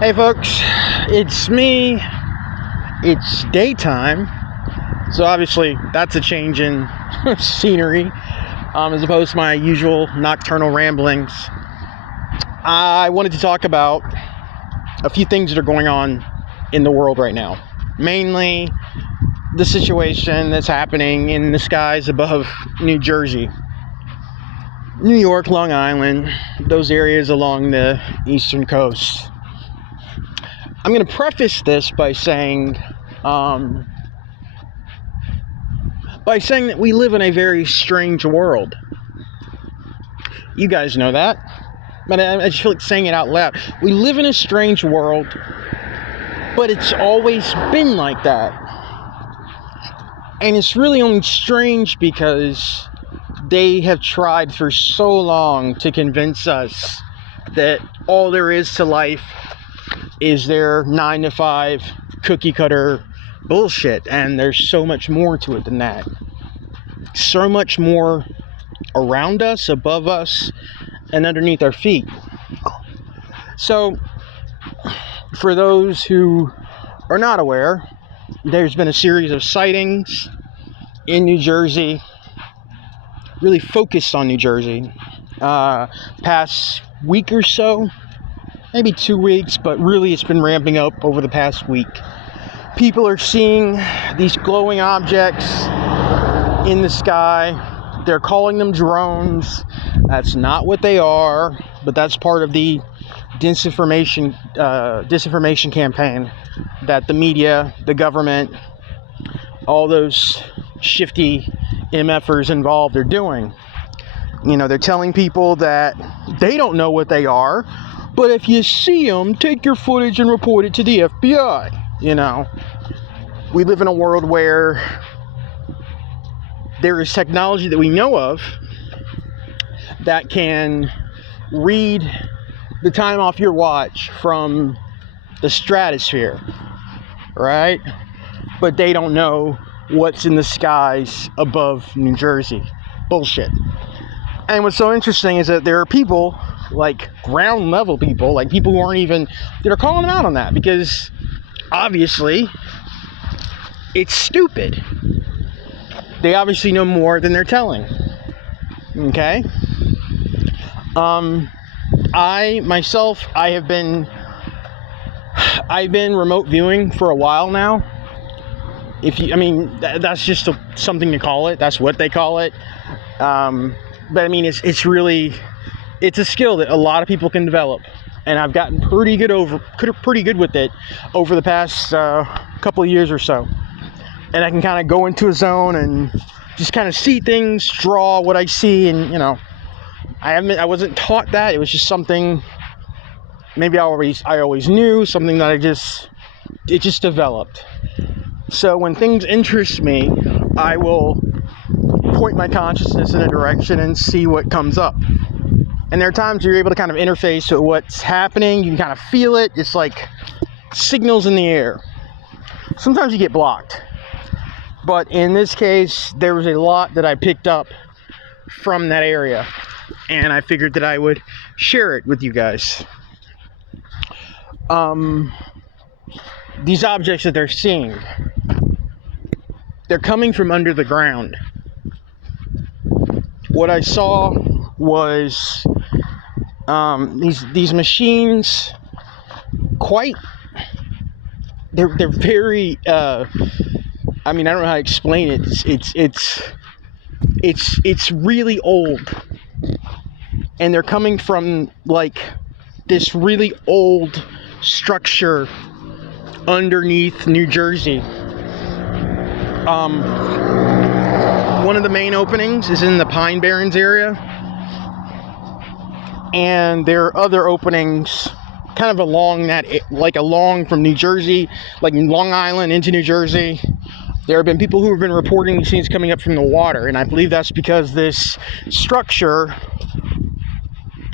Hey folks, it's me. It's daytime, so obviously that's a change in scenery as opposed to my usual nocturnal ramblings. I wanted to talk about a few things that are going on in the world right now. Mainly the situation that's happening in the skies above New Jersey, New York, Long Island, those areas along the eastern coast. I'm going to preface this by saying that we live in a very strange world. You guys know that, but I just feel like saying it out loud. We live in a strange world, but it's always been like that. And it's really only strange because they have tried for so long to convince us that all there is to life is their 9-to-5 cookie cutter bullshit, and there's so much more to it than that. So much more around us, above us, and underneath our feet. So, for those who are not aware, there's been a series of sightings in New Jersey, really focused on New Jersey, past week or so. Maybe 2 weeks, but really it's been ramping up over the past week. People are seeing these glowing objects in the sky. They're calling them drones. That's not what they are, but that's part of the disinformation campaign that the media, the government, all those shifty MFers involved are doing. You know, they're telling people that they don't know what they are, but if you see them, take your footage and report it to the FBI. You know, we live in a world where there is technology that we know of that can read the time off your watch from the stratosphere, right? But they don't know what's in the skies above New Jersey. Bullshit. And what's so interesting is that there are people, like ground level people, like people who aren't even, that are calling them out on that, because obviously it's stupid. They obviously know more than they're telling. Okay? I've been remote viewing for a while now. That's just something to call it. That's what they call it. But I mean, it's a skill that a lot of people can develop, and I've gotten pretty good with it over the past couple of years or so. And I can kind of go into a zone and just kind of see things, draw what I see, and you know, I wasn't taught that. It was just something maybe I always knew, something that it just developed. So when things interest me, I will point my consciousness in a direction and see what comes up. And there are times where you're able to kind of interface with what's happening. You can kind of feel it. It's like signals in the air. Sometimes you get blocked. But in this case, there was a lot that I picked up from that area. And I figured that I would share it with you guys. These objects that they're seeing, they're coming from under the ground. What I saw was these machines, they're very I don't know how to explain it. It's really old, and they're coming from like this really old structure underneath New Jersey. One of the main openings is in the Pine Barrens area, and there are other openings kind of along from New Jersey, like Long Island into New Jersey. There have been people who have been reporting these things coming up from the water, and I believe that's because this structure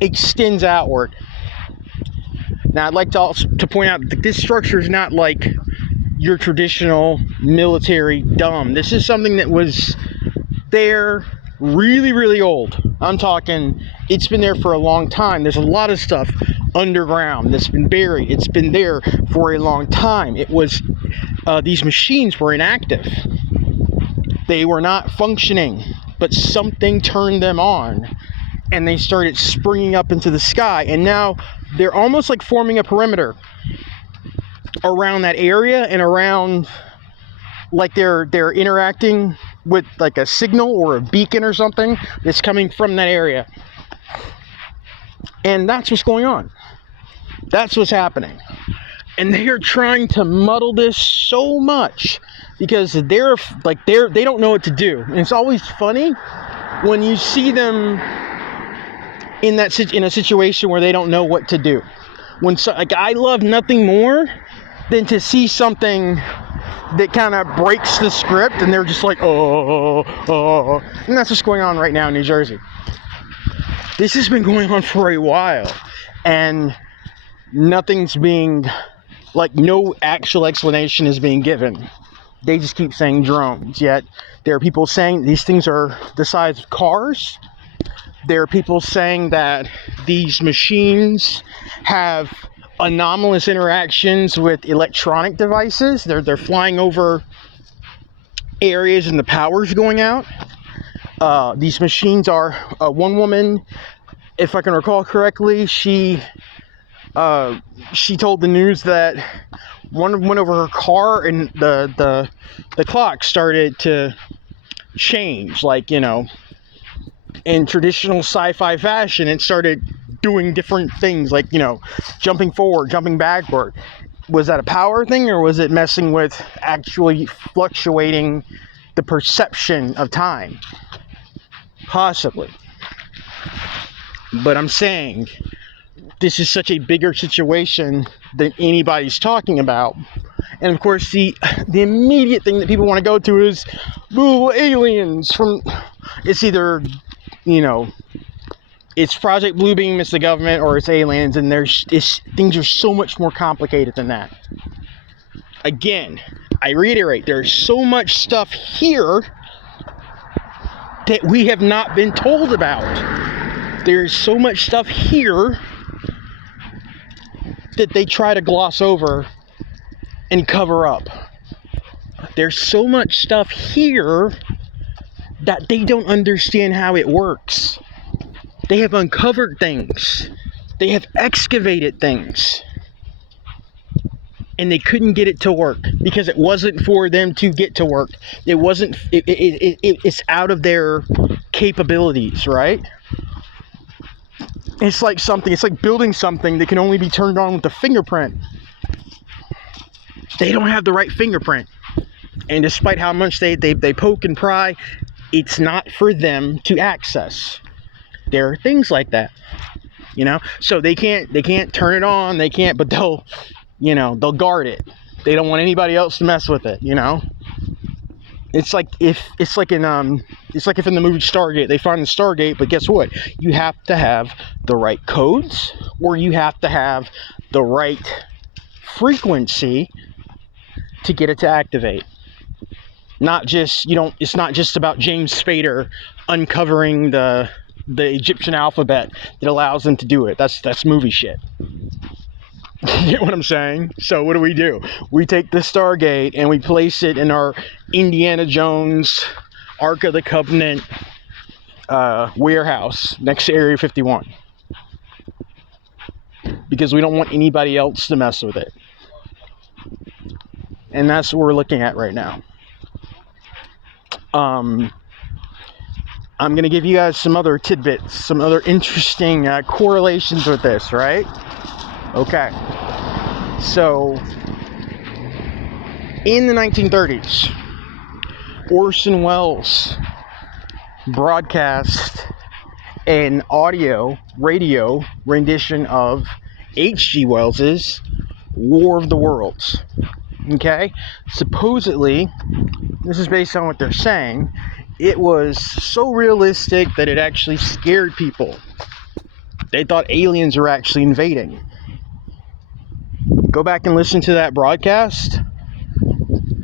extends outward. Now, I'd like to point out that this structure is not like your traditional military dome. This is something that was there really, really old. I'm talking, it's been there for a long time. There's a lot of stuff underground, that's been buried. It's been there for a long time. It was, these machines were inactive. They were not functioning, but something turned them on, and they started springing up into the sky, and now they're almost like forming a perimeter around that area, and around, like they're interacting with like a signal or a beacon or something that's coming from that area. And that's what's going on. That's what's happening. And they are trying to muddle this so much because they don't know what to do. And it's always funny when you see them in a situation where they don't know what to do. I love nothing more than to see something that kind of breaks the script, and they're just like, oh, and that's what's going on right now in New Jersey. This has been going on for a while, and nothing's being, like, no actual explanation is being given. They just keep saying drones, yet there are people saying these things are the size of cars. There are people saying that these machines have anomalous interactions with electronic devices. They're flying over areas and the power's going out. These machines are, one woman, if I can recall correctly, she told the news that one went over her car and the clock started to change, like, you know, in traditional sci-fi fashion. It started doing different things, like, you know, jumping forward, jumping backward. Was that a power thing, or was it messing with actually fluctuating the perception of time? Possibly. But I'm saying this is such a bigger situation than anybody's talking about. And of course, the immediate thing that people want to go to is, ooh, aliens from, it's either, you know, it's Project Bluebeam, it's the government, or it's aliens, and things are so much more complicated than that. Again, I reiterate, there's so much stuff here that we have not been told about. There's so much stuff here that they try to gloss over and cover up. There's so much stuff here that they don't understand how it works. They have uncovered things. They have excavated things. And they couldn't get it to work because it wasn't for them to get to work. It's out of their capabilities, right? It's like building something that can only be turned on with a fingerprint. They don't have the right fingerprint. And despite how much they poke and pry, it's not for them to access. There are things like that, you know? So they can't turn it on, but they'll guard it. They don't want anybody else to mess with it, you know? It's like if in the movie Stargate, they find the Stargate, but guess what? You have to have the right codes, or you have to have the right frequency to get it to activate. It's not just about James Spader uncovering the Egyptian alphabet that allows them to do it. That's movie shit. You get what I'm saying? So what do? We take the Stargate and we place it in our Indiana Jones Ark of the Covenant warehouse next to Area 51. Because we don't want anybody else to mess with it. And that's what we're looking at right now. I'm going to give you guys some other tidbits, some other interesting correlations with this, right? Okay. So, in the 1930s, Orson Welles broadcast an radio rendition of H.G. Wells's War of the Worlds. Okay? Supposedly, this is based on what they're saying, it was so realistic that it actually scared people. They thought aliens were actually invading. Go back and listen to that broadcast.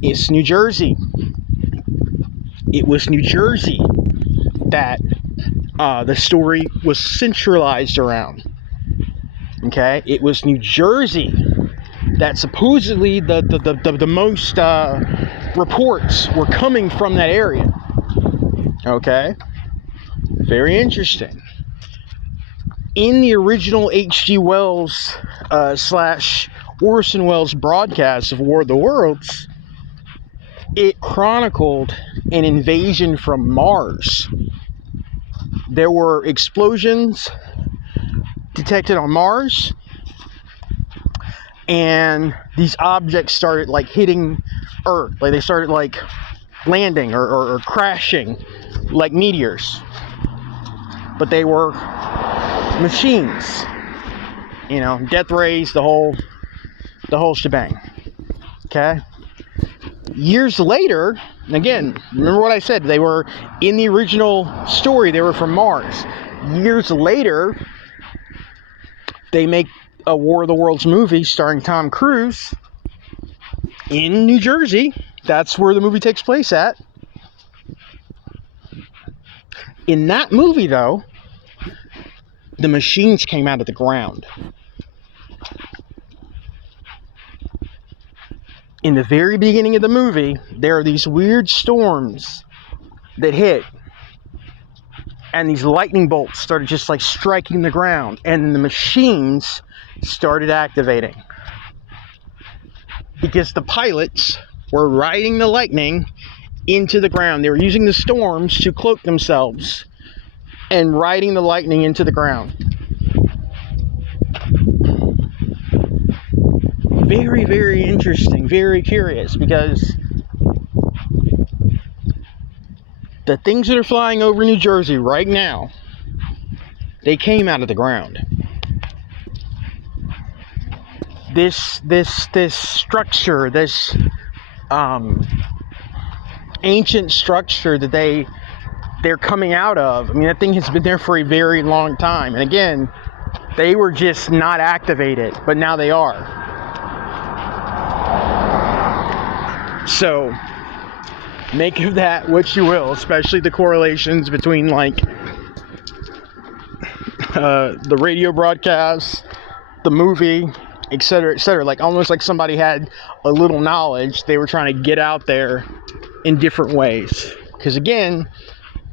It's New Jersey. It was New Jersey that the story was centralized around. Okay, it was New Jersey that supposedly the most reports were coming from that area. Okay, very interesting. In the original H.G. Wells slash Orson Welles broadcast of War of the Worlds, it chronicled an invasion from Mars. There were explosions detected on Mars, and these objects started like hitting Earth, like they started like landing or crashing like meteors, but they were machines, you know, death rays, the whole shebang. Okay, years later, and again, remember what I said, they were in the original story, they were from Mars. Years later, they make a War of the Worlds movie starring Tom Cruise in New Jersey. That's where the movie takes place at. In that movie, though, the machines came out of the ground. In the very beginning of the movie, there are these weird storms that hit, and these lightning bolts started just like striking the ground, and the machines started activating because the pilots were riding the lightning into the ground. They were using the storms to cloak themselves and riding the lightning into the ground. Very, very interesting, very curious, because the things that are flying over New Jersey right now, they came out of the ground. This structure, this ancient structure that they're coming out of, I mean, that thing has been there for a very long time. And again, they were just not activated, but now they are. So make of that what you will, especially the correlations between like the radio broadcasts, the movie, etc., etc. Like almost like somebody had a little knowledge they were trying to get out there in different ways. Because again,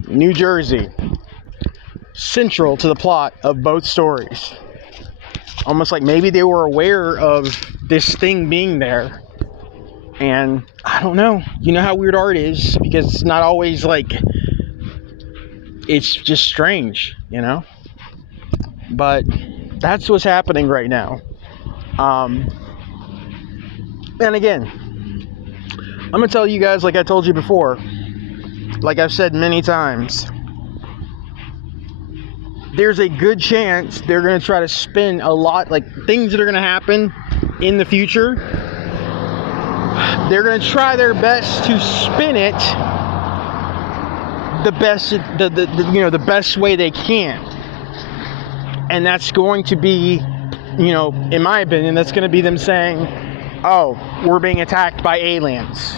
New Jersey, central to the plot of both stories. Almost like maybe they were aware of this thing being there. And I don't know. You know how weird art is, because it's not always like, it's just strange, you know? But that's what's happening right now. And again, I'm going to tell you guys, like I told you before, like I've said many times, there's a good chance they're going to try to spin a lot, like things that are going to happen in the future. They're going to try their best to spin it the best, the best way they can. And that's going to be, in my opinion, that's going to be them saying, oh, we're being attacked by aliens.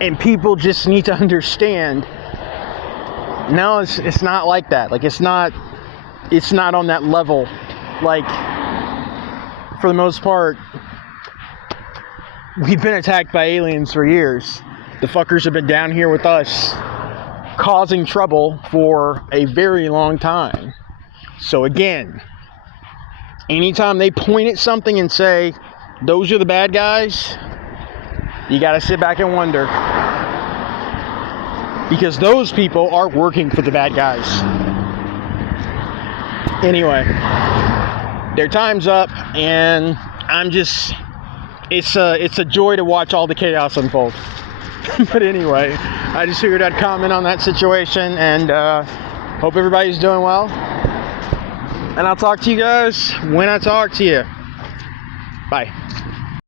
And people just need to understand, no, it's not like that. Like, it's not on that level. Like, for the most part, we've been attacked by aliens for years. The fuckers have been down here with us, causing trouble for a very long time. So again, anytime they point at something and say, those are the bad guys, you gotta sit back and wonder. Because those people are working for the bad guys. Anyway, their time's up, and I'm just... It's a joy to watch all the chaos unfold. But anyway, I just figured I'd comment on that situation, and hope everybody's doing well. And I'll talk to you guys when I talk to you. Bye.